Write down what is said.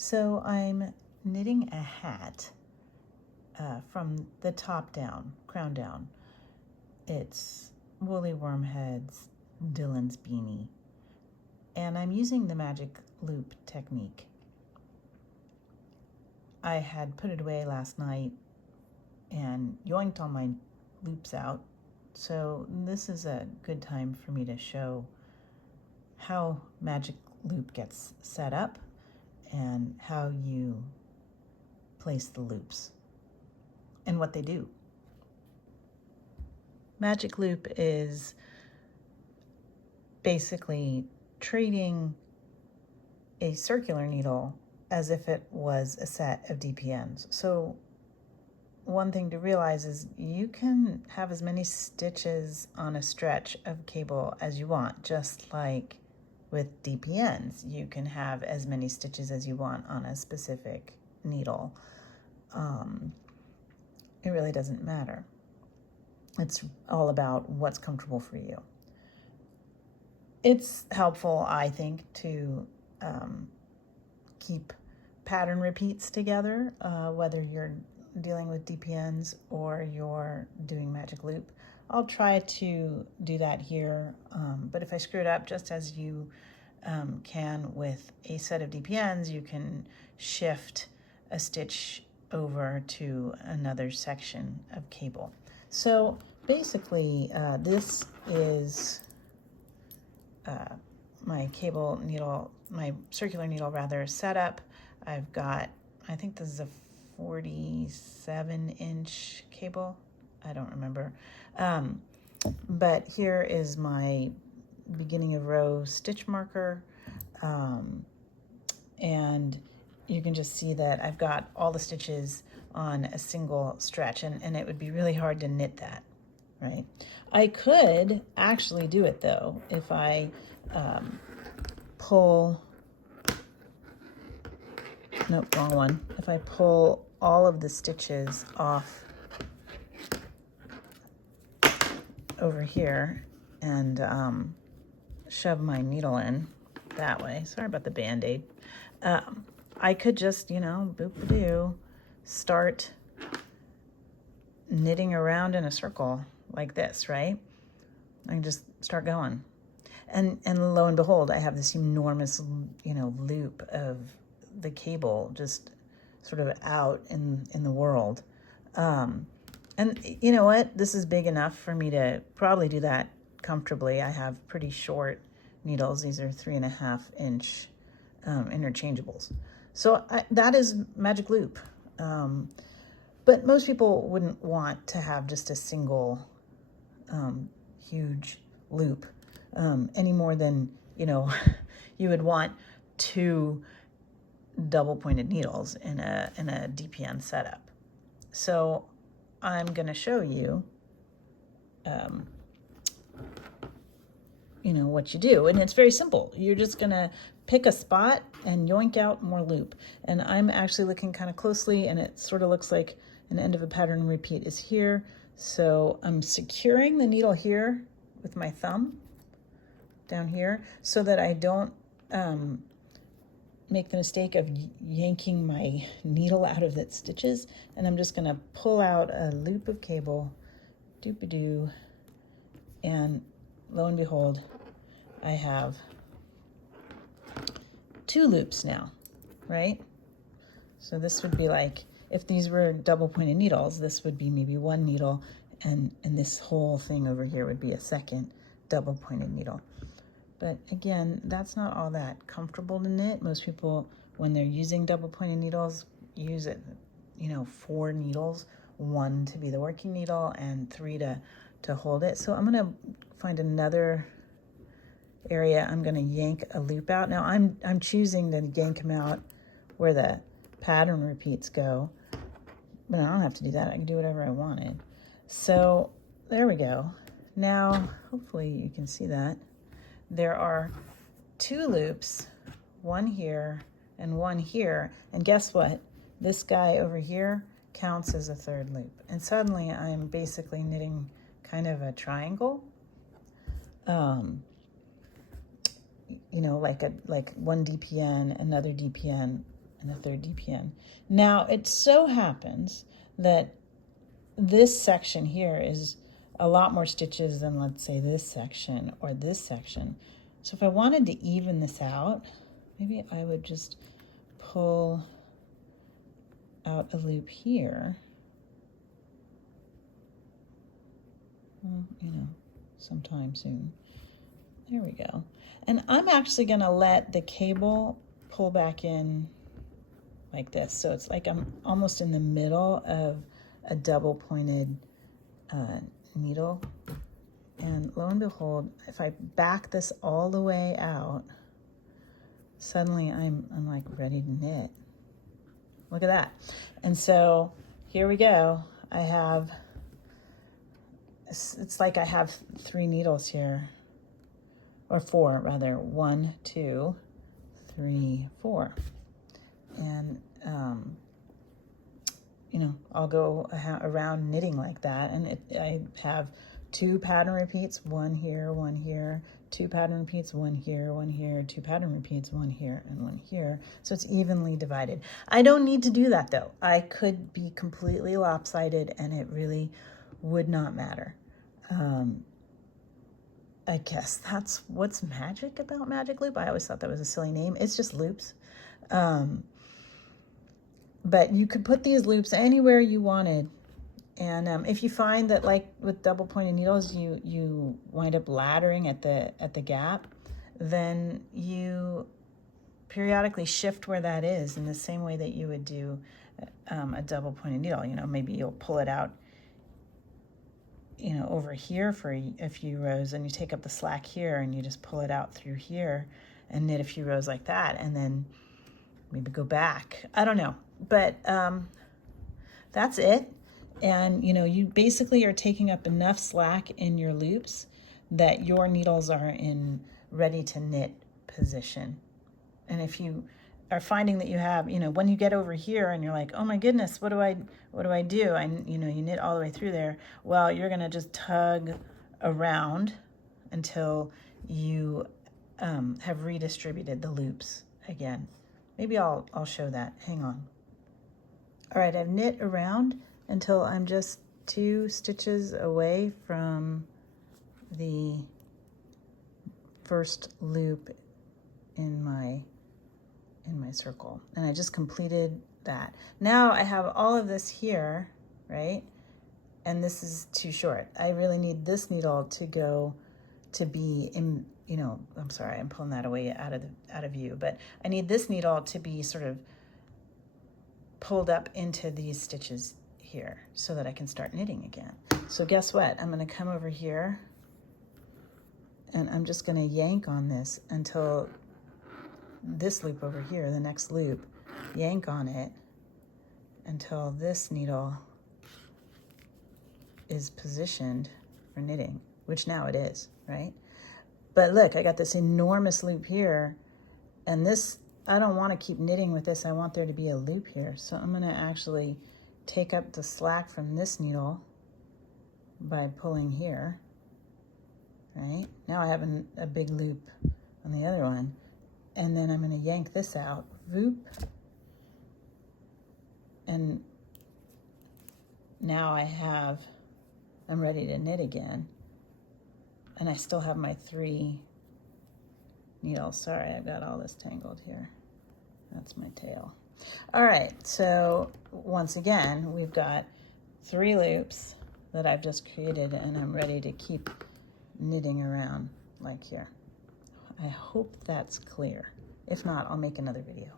So I'm knitting a hat from the top down, crown down. It's Woolly Wormhead's Dylan's Beanie. And I'm using the magic loop technique. I had put it away last night and yoinked all my loops out. So this is a good time for me to show how magic loop gets set up and how you place the loops and what they do. Magic loop is basically treating a circular needle as if it was a set of DPNs. So one thing to realize is you can have as many stitches on a stretch of cable as you want, just like with DPNs. You can have as many stitches as you want on a specific needle. It really doesn't matter. It's all about what's comfortable for you. It's helpful, I think, to keep pattern repeats together, whether you're dealing with DPNs or you're doing magic loop. I'll try to do that here, but if I screw it up, just as you can with a set of DPNs, you can shift a stitch over to another section of cable. So basically, this is my cable needle, my circular needle rather, setup. I've got, I think this is a 47-inch cable. I don't remember. But here is my beginning of row stitch marker. And you can just see that I've got all the stitches on a single stretch, and it would be really hard to knit that, right? I could actually do it though if I pull, nope, wrong one. If I pull all of the stitches off over here and shove my needle in that way. Sorry about the Band-Aid. I could just, boop-a-doo, start knitting around in a circle like this, right? I can just start going. And lo and behold, I have this enormous, loop of the cable just sort of out in the world. And you know what? This is big enough for me to probably do that comfortably. I have pretty short needles. These are 3.5-inch interchangeables. So that is magic loop. But most people wouldn't want to have just a single huge loop any more than, you would want 2 double-pointed needles in a DPN setup. So I'm going to show you, what you do. And it's very simple. You're just going to pick a spot and yoink out more loop. And I'm actually looking kind of closely, and it sort of looks like an end of a pattern repeat is here. So I'm securing the needle here with my thumb down here so that I don't make the mistake of yanking my needle out of its stitches. And I'm just going to pull out a loop of cable, doop-a-doo, and lo and behold, I have 2 loops now, right? So this would be like, if these were double-pointed needles, this would be maybe 1 needle, and this whole thing over here would be a second double-pointed needle. But again, that's not all that comfortable to knit. Most people, when they're using double-pointed needles, use it, 4 needles, 1 to be the working needle and 3 to hold it. So I'm gonna find another area. I'm gonna yank a loop out. Now I'm choosing to yank them out where the pattern repeats go, but I don't have to do that. I can do whatever I wanted. So there we go. Now, hopefully you can see that. There are 2 loops, 1 here and 1 here. And guess what? This guy over here counts as a 3rd loop. And suddenly I'm basically knitting kind of a triangle. Like 1 DPN, another DPN, and a third DPN. Now it so happens that this section here is a lot more stitches than, let's say, this section or this section. So if I wanted to even this out, maybe I would just pull out a loop here. Well, you know, sometime soon. There we go. And I'm actually going to let the cable pull back in like this. So it's like I'm almost in the middle of a double pointed needle. And lo and behold, if I back this all the way out, suddenly I'm like ready to knit. Look at that. And so here we go. I have, it's like I have 3 needles here, or 4 rather. 1, 2, 3, 4. And you know, I'll go around knitting like that, and I have 2 pattern repeats, 1 here, 1 here, 2 pattern repeats, 1 here, 1 here, 2 pattern repeats, 1 here, and 1 here. So it's evenly divided. I don't need to do that though. I could be completely lopsided and it really would not matter. I guess that's what's magic about Magic Loop. I always thought that was a silly name. It's just loops. But you could put these loops anywhere you wanted. And if you find that, like with double pointed needles, you wind up laddering at the gap, then you periodically shift where that is in the same way that you would do a double pointed needle. You know, maybe you'll pull it out, you know, over here for a few rows, and you take up the slack here and you just pull it out through here and knit a few rows like that, and then maybe go back. I don't know, but that's it. And you know, you basically are taking up enough slack in your loops that your needles are in ready to knit position. And if you are finding that you have, you know, when you get over here and you're like, oh my goodness, what do I do? You know, you knit all the way through there. Well, you're gonna just tug around until you have redistributed the loops again. Maybe I'll show that. Hang on. All right, I've knit around until I'm just 2 stitches away from the first loop in my circle, and I just completed that. Now I have all of this here, right? And this is too short. I really need this needle to go to be in, you know, I'm sorry, I'm pulling that away out of view, but I need this needle to be sort of pulled up into these stitches here so that I can start knitting again. So guess what? I'm going to come over here and I'm just going to yank on this until this loop over here, the next loop, yank on it until this needle is positioned for knitting, which now it is, right? But look, I got this enormous loop here, and this, I don't want to keep knitting with this. I want there to be a loop here. So I'm going to actually take up the slack from this needle by pulling here, right? Now I have a big loop on the other one. And then I'm going to yank this out, whoop, and now I'm ready to knit again. And I still have my 3 needles. Sorry, I've got all this tangled here. That's my tail. All right, so once again, we've got 3 loops that I've just created, and I'm ready to keep knitting around like here. I hope that's clear. If not, I'll make another video.